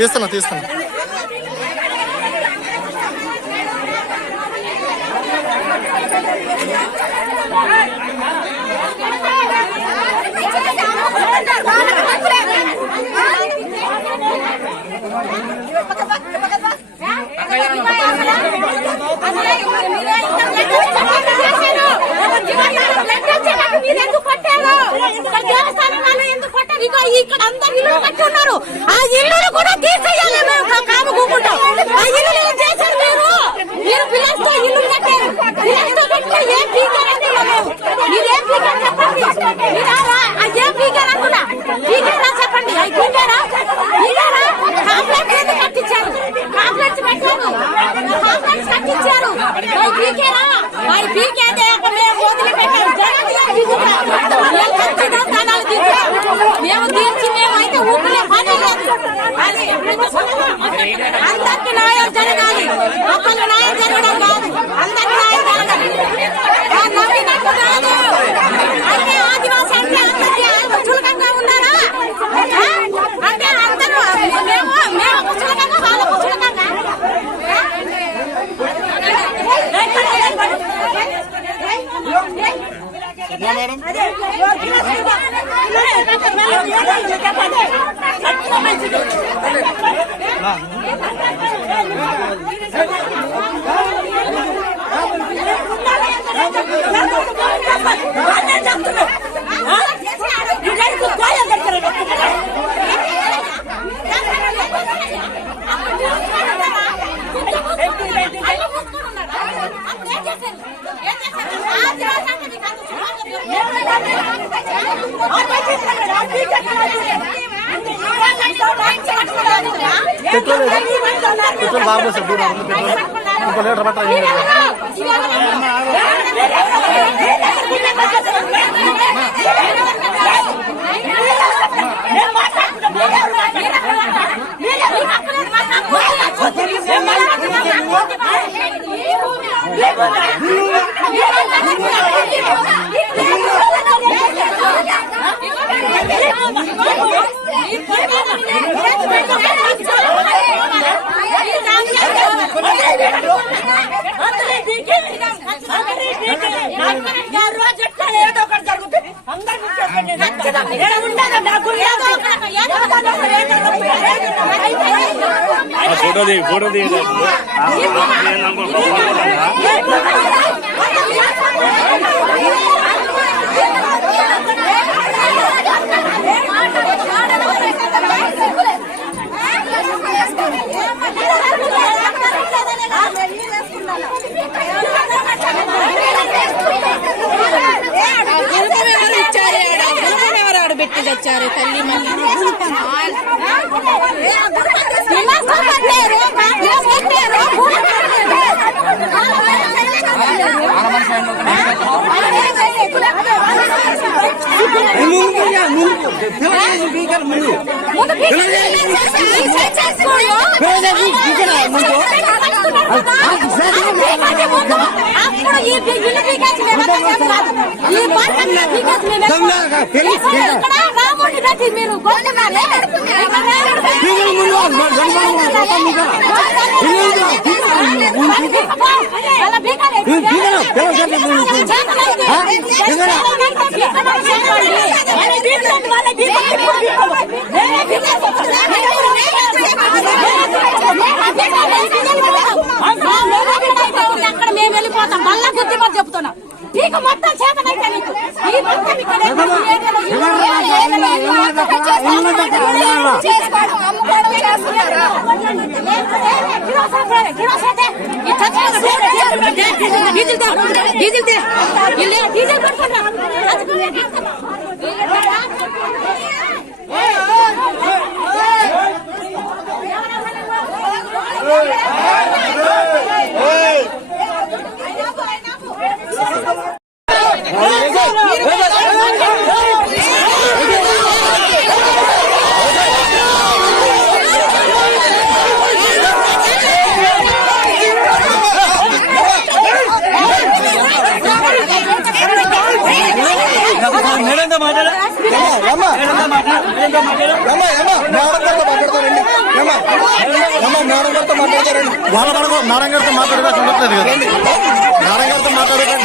తీస్తున్నా తీస్తున్నా. ఇక్కడ అందరు ఇల్లు కట్టున్నారు. ఆ ఇల్లు కూడా తీసేయాలి. మేము కాముకుంటాం. ఆ ఇల్లు చేశారు మీరు పిల్లలతో ఇల్లు కట్టారు. పిల్లలతో కట్టిన ఏం పీకారంటున్నా మేము. మీరేం పీకారు చెప్పండి. ఏం పీకారనుకున్నా పీకారా చెప్పండి. అవి పీకారా పీకారా కాంప్లెక్స్ ఎందుకు కట్టించారు? కాంప్లెక్స్ పెట్టారు. కాంప్లెక్స్ కట్టించారు. అవి పీకేరా? అవి పీకేదే మేము వదిలిపెట్టాము. మేము తీర్చి మేమైతే ఊపిలే పని లేదు. అందరికి న్యాయం జరగాలి. ఒకళ్ళు న్యాయం జరగడం కాదు, అందరికి న్యాయం జరగాలి. నవ్వినట్టు కాదు. అంటే ఆదివాసి అంటే అందరికి చులకంగా ఉన్నారా? అంటే అందరూ మేము చులకంగా వాళ్ళకు చులకంగా. పెట్రోల్ బాగా సార్ ఇంకో లీటర్ పట్ట ఫోటో పెట్టి తెచ్చారు తల్లి మళ్ళీ మీరు అక్కడ మేము వెళ్ళిపోతాం. మళ్ళా బుద్ధి మరి చెప్తున్నాం. నీకు మొత్తం చేతనైతే నీకు ఈ మొత్తం డీజిల్ పెట్టుకున్నా మాట్లాడాలి మేడం గారితో మాట్లాడతారండి. వాళ్ళ మేడం గారితో మాట్లాడేదాకా ఉండట్లేదు కదా. మేడం గారితో మాట్లాడేదాకా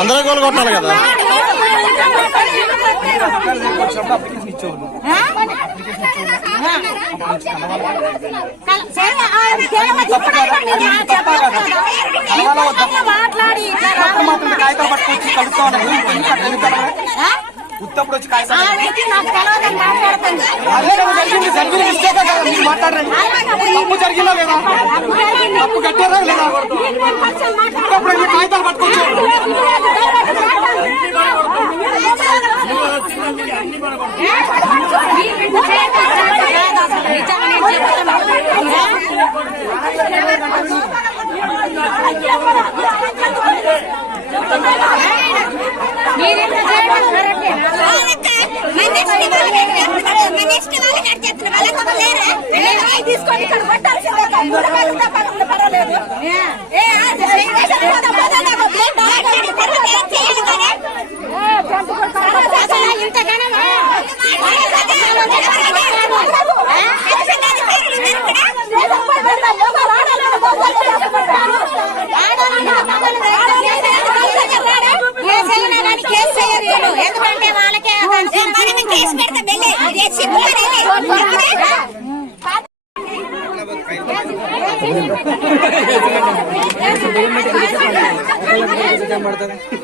అందరూ గోలు కొట్టాలి కదా. ఉత్తప్పుడు వచ్చి కాయ తప్పు జరిగిందా లేదా, తప్పు కట్టారా లేదా, ఉత్తప్పుడు కాగితాలు పట్టుకోవచ్చు. తీసుకొని ఇక్కడ కొట్టాల్సిందే పర్వాలేదు. ఇంతగానో కేసు చేయరు. ఎందుకంటే వాళ్ళకే కేసు పెడితే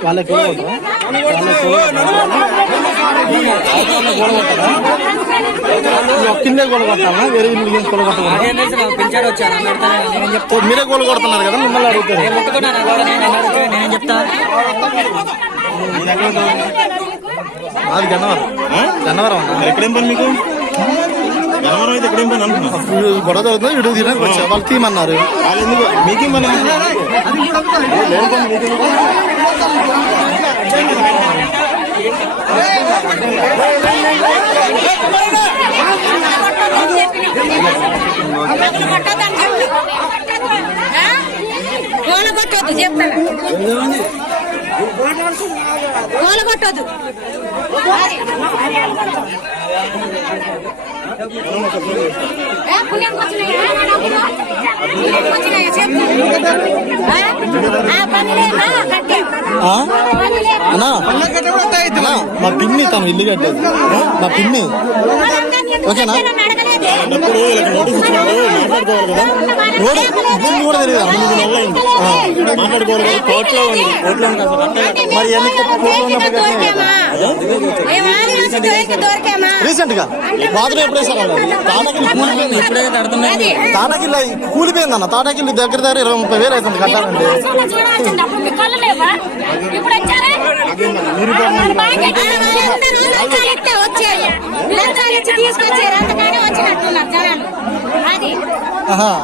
వాళ్ళకి ఒక్కిందే గోలు కొట్టాలా, వేరే గోలు కొట్టాలి. మీరే గోలు కొడుతున్నారు కదా, మిమ్మల్ని అడుగుతారు. నేను చెప్తా అది గన్నవరం ఎక్కడేం పని మీకు? గన్నవరం అయితే ఎక్కడేం పని అంటున్నా? గొడవ అవుతుంది, వీడియో తీయడానికి వచ్చా. వాళ్ళు తీయమన్నారు. వాళ్ళు ఎందుకు మీకేం పని? లేని పని మీకెందుకు? గోలగొట్టొద్దు చెప్తాను, గోలగొట్టొద్దు. మా పిన్ని తను ఇల్లు కట్టేది, మా పిన్ని. ఓకేనా? నోటీస్ ఇచ్చినప్పుడు మాట్లాడుకోవాలి కదా. ఇబ్బంది కూడా తెలియదు. 8 నెలలు అయింది మాట్లాడుకోవాలి కదా. కోర్టులో ఉంది, కోర్టులో ఉంది అసలు మరి ఎన్ని రీసెంట్ గా బాత్రూమ్ ఎప్పుడు వేసారు? తాటాకిల్లు కూలిపోయిందన్న. తాటాకిల్లు దగ్గర 20-30 వేలు అవుతుంది కట్టాలంటే.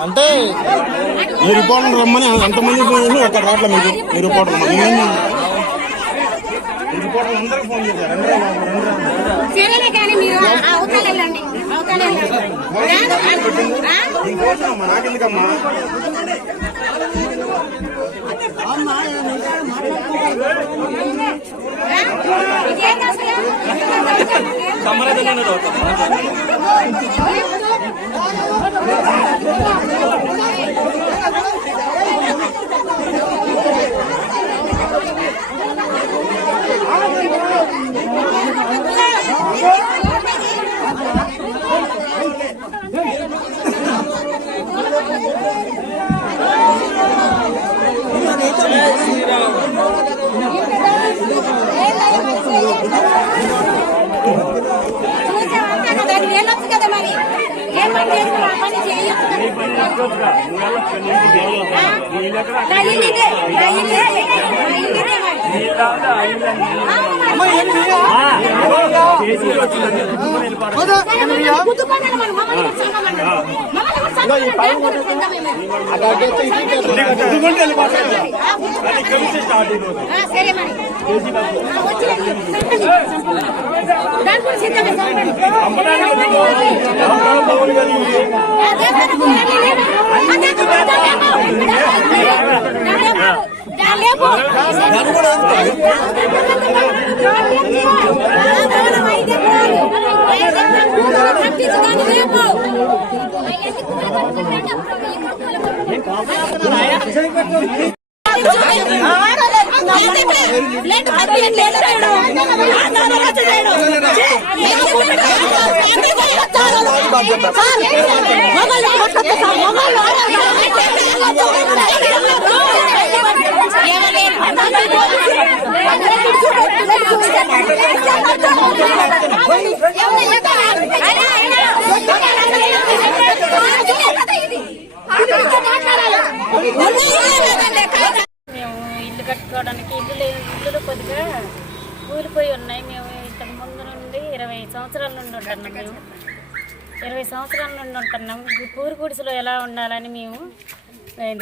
అంటే ఈ రిపోర్టర్ రమ్మని ఎంతమంది ఒక రాట్ల మీకు ఈ రిపోర్టర్ రిపోర్టర్ అందరికి ఫోన్ చేశారు. సరేలే కానీ మీరు అవతల వెళ్ళండి, అవతల నాకెందుకమ్మా? కదా మరి ఏం పని అమ్మ ఏంటి సరే మరి దాని కూడా సిద్ధమే మేము ఇల్లు కట్టుకోవడానికి ఇల్లు కొద్దిగా కూలిపోయి ఉన్నాయి. మేము ఇంతకు ముందు నుండి 20 సంవత్సరాల నుండి ఉంటున్నాం. మేము 20 సంవత్సరాల నుండి ఉంటున్నాం. పూరి గుడిసెలో ఎలా ఉండాలని మేము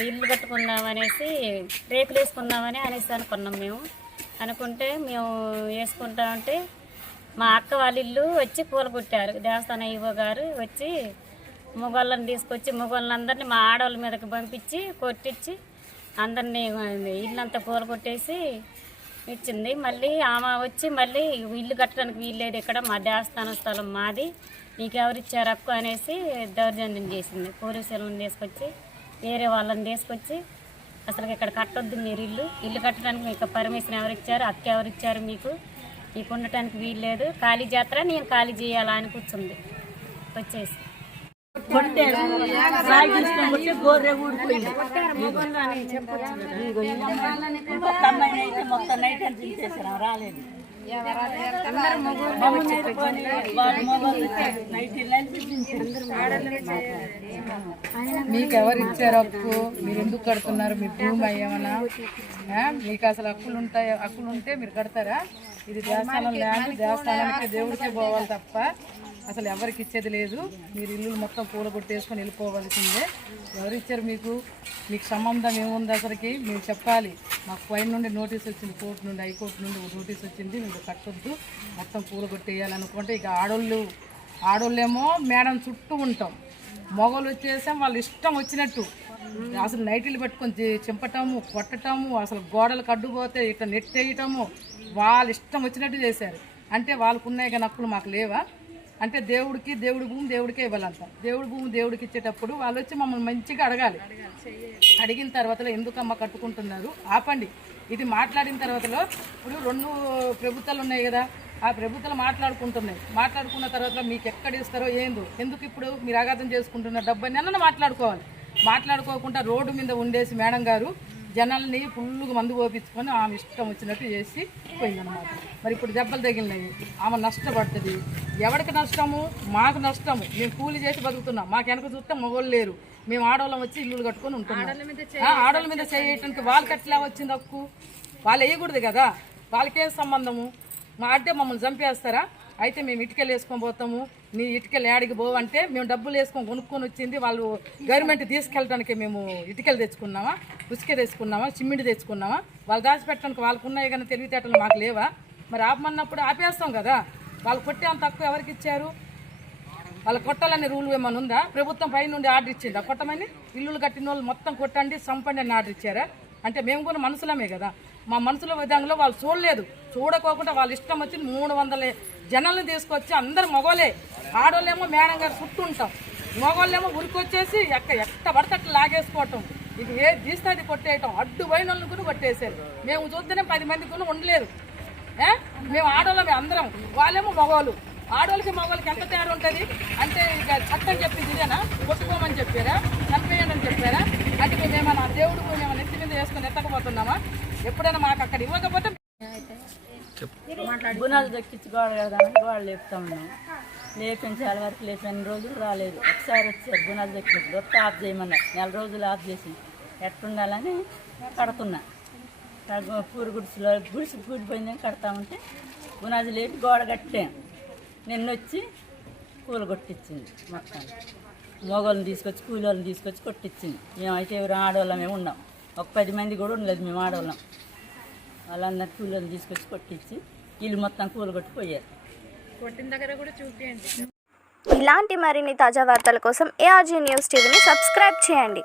ఇల్లు కట్టుకుందామనేసి రేకులు వేసుకుందామని అనేసి అనుకున్నాం. మేము అనుకుంటే మేము వేసుకుంటామంటే మా అక్క వాళ్ళ ఇల్లు వచ్చి కూలగొట్టారు. దేవస్థానం ఈవో గారు వచ్చి మొగోళ్ళని తీసుకొచ్చి మొగోళ్ళందరినీ మా ఆడవాళ్ళ మీదకి పంపించి కొట్టించి అందరినీ ఇల్లంతా కూలగొట్టేసి ఇచ్చింది. మళ్ళీ ఆమె వచ్చి మళ్ళీ ఇల్లు కట్టడానికి వీల్లేదు, ఇక్కడ మా దేవస్థానం స్థలం మాది, నీకు ఎవరిచ్చారు హక్కు అనేసి దౌర్జన్యం చేసింది. పోలీసులను తీసుకొచ్చి వేరే వాళ్ళని తీసుకొచ్చి అసలు ఇక్కడ కట్టొద్దు మీరు ఇల్లు కట్టడానికి మీకు పర్మిషన్ ఎవరిచ్చారు, హక్కు ఎవరిచ్చారు, మీకు ఉండటానికి వీల్లేదు, ఖాళీ జాతర నేను ఖాళీ చేయాలా అని కూర్చుంది. వచ్చేసి మొత్తం నైట్ అని తీసేసారు, రాలేదు. మీకు ఎవరు ఇచ్చారు హక్కు, మీరు ఎందుకు కడుతున్నారు, మీ భూమి అయ్యేమన్నా మీకు అసలు హక్కులు ఉంటే మీరు కడతారా? ఇది దేవస్థానం ల్యాండ్, దేవస్థానానికి దేవుడికే పోవాలి తప్ప అసలు ఎవరికి ఇచ్చేది లేదు. మీరు ఇల్లు మొత్తం కూలగొట్టేసుకొని వెళ్ళిపోవలసిందే. ఎవరు ఇచ్చారు మీకు సంబంధం ఏముంది అసలుకి మీరు చెప్పాలి. మాకు పైన నుండి నోటీస్ వచ్చింది, కోర్టు నుండి హైకోర్టు నుండి నోటీస్ వచ్చింది, మీరు కట్టొద్దు మొత్తం కూలగొట్టేయాలనుకుంటే. ఇక ఆడోళ్ళేమో మేడం చుట్టూ ఉంటాం, మగవాళ్ళు వచ్చేసాం వాళ్ళ ఇష్టం వచ్చినట్టు అసలు నైటీలు పెట్టుకొని చింపటము, కొట్టటము, అసలు గోడలకు అడ్డుపోతే ఇట్లా నెట్టేయటము, వాళ్ళ ఇష్టం వచ్చినట్టు చేశారు. అంటే వాళ్ళకు ఉన్నాయి కానీ హక్కులు మాకు లేవా? అంటే దేవుడి భూమి దేవుడికే ఇవ్వాలంట. దేవుడి భూమి దేవుడికి ఇచ్చేటప్పుడు వాళ్ళు వచ్చి మమ్మల్ని మంచిగా అడగాలి. అడిగిన తర్వాత ఎందుకమ్మ కట్టుకుంటున్నారు ఆపండి. ఇది మాట్లాడిన తర్వాతలో ఇప్పుడు 2 ప్రభుత్వాలు ఉన్నాయి కదా, ఆ ప్రభుత్వాలు మాట్లాడుకున్న తర్వాత మీకు ఎక్కడ ఇస్తారో ఏందో, ఎందుకు ఇప్పుడు మీరు అగాధం చేసుకుంటున్న డబ్బని అన్న మాట్లాడుకోకుండా రోడ్డు మీద ఉండేసి మేడం గారు జనాల్ని ఫుల్గా మందు పోపించుకొని ఆమె ఇష్టం వచ్చినట్టు చేసి పోయిందన్నమాట. మరి ఇప్పుడు దెబ్బలు తగిలినాయి, ఆమె నష్టపడుతుంది. ఎవరికి నష్టము? మాకు నష్టము. మేము కూలి చేసి బతుకుతున్నాం, మాకు వెనక చూస్తే మగోళ్ళు లేరు, మేము ఆడవాళ్ళం వచ్చి ఇల్లు కట్టుకొని ఉంటున్నాం. ఆడవాళ్ళ మీద చేయటానికి వాళ్ళకి ఎట్లా వచ్చింది హక్కు? వాళ్ళు వేయకూడదు కదా, వాళ్ళకేం సంబంధము? మా అంటే మమ్మల్ని చంపేస్తారా? అయితే మేము ఇటుకలు వేసుకొని పోతాము, నీ ఇటుకలు ఏడికి పోవంటే మేము డబ్బులు వేసుకొని కొనుక్కొని వచ్చింది వాళ్ళు గవర్నమెంట్ తీసుకెళ్ళడానికి మేము ఇటుకలు తెచ్చుకున్నామా, ఉసుక తెచ్చుకున్నామా, సిమెంట్ తెచ్చుకున్నామా? వాళ్ళు దాచిపెట్టడానికి వాళ్ళకు ఉన్నాయి కానీ తెలివితేటలు మాకు లేవా? మరి ఆపమన్నప్పుడు ఆపేస్తాం కదా. వాళ్ళు కొట్టే అంత తక్కువ ఎవరికి ఇచ్చారు? వాళ్ళు కొట్టాలనే రూల్ ఏమైనా ఉందా? ప్రభుత్వం పై నుండి ఆర్డర్ ఇచ్చిందా కొట్టమని? ఇల్లులు కట్టిన వాళ్ళు మొత్తం కొట్టండి, చంపండి అని ఆర్డర్ ఇచ్చారా? అంటే మేము కూడా మనుషులమే కదా, మా మనుషుల విధంగా వాళ్ళు చూడలేదు. చూడకోకుండా వాళ్ళ ఇష్టం వచ్చి 300 జనాలను తీసుకొచ్చి అందరు మగోలే, ఆడోళ్ళేమో మేడం గారు చుట్టూ ఉంటాం, మగోళ్ళేమో ఉరికొచ్చేసి ఎట్ట పడితే అట్లా లాగేసుకోవటం, ఇది ఏ తీస్తాది కొట్టేయటం, అడ్డు పోయిన వాళ్ళని కూడా కొట్టేశారు. మేము చూస్తేనే 10 మంది కూడా ఉండలేరు. మేము ఆడోళ్ళమే అందరం, వాళ్ళేమో మగవాళ్ళు. ఆడోళ్ళకి మగవాళ్ళకి ఎంత తేడా ఉంటుంది? అంటే ఇక చట్టం చెప్పింది ఇదేనా? కొట్టుకోమని చెప్పారా, చనిపోయాను అని చెప్పారా? అంటే మేమేమన్నా దేవుడు మేము నెత్తి మీద వేసుకొని ఎత్తకపోతున్నామా? ఎప్పుడైనా మాకు అక్కడ ఇవ్వకపోతే గుణాలు దక్కించుకోవాలి కదా అని వాళ్ళు చెప్తా ఉన్నాం. లేపని చాలా వరకు లేపని రోజులు రాలేదు. ఒకసారి వచ్చారు గుణాలు చెప్పినప్పుడు వస్తే ఆఫ్ చేయమన్నారు. 4 రోజులు ఆఫ్ చేసి ఎట్టుండాలని కడుతున్నా. పూరు గుడిసి కూలిపోయిందని కడతా ఉంటే గుణాలు లేపి గోడ కట్టాను. నిన్నొచ్చి కూల కొట్టించింది. మొత్తం మగవాళ్ళని తీసుకొచ్చి కూలి వాళ్ళని తీసుకొచ్చి కొట్టించింది. మేమైతే ఎవరు ఆడవాళ్ళమే ఉన్నాం. ఒక 10 మంది కూడా ఉండలేదు మేము ఆడవాళ్ళం. వాళ్ళందరూ కూలి వాళ్ళని తీసుకొచ్చి కొట్టించి ఇల్లు మొత్తం కూల కొట్టిపోయారు. కొట్టిన దగ్గర కూడా చూపించండి. ఇలాంటి మరిన్ని తాజా వార్తల కోసం ARG న్యూస్ టీవీని సబ్స్క్రైబ్ చేయండి.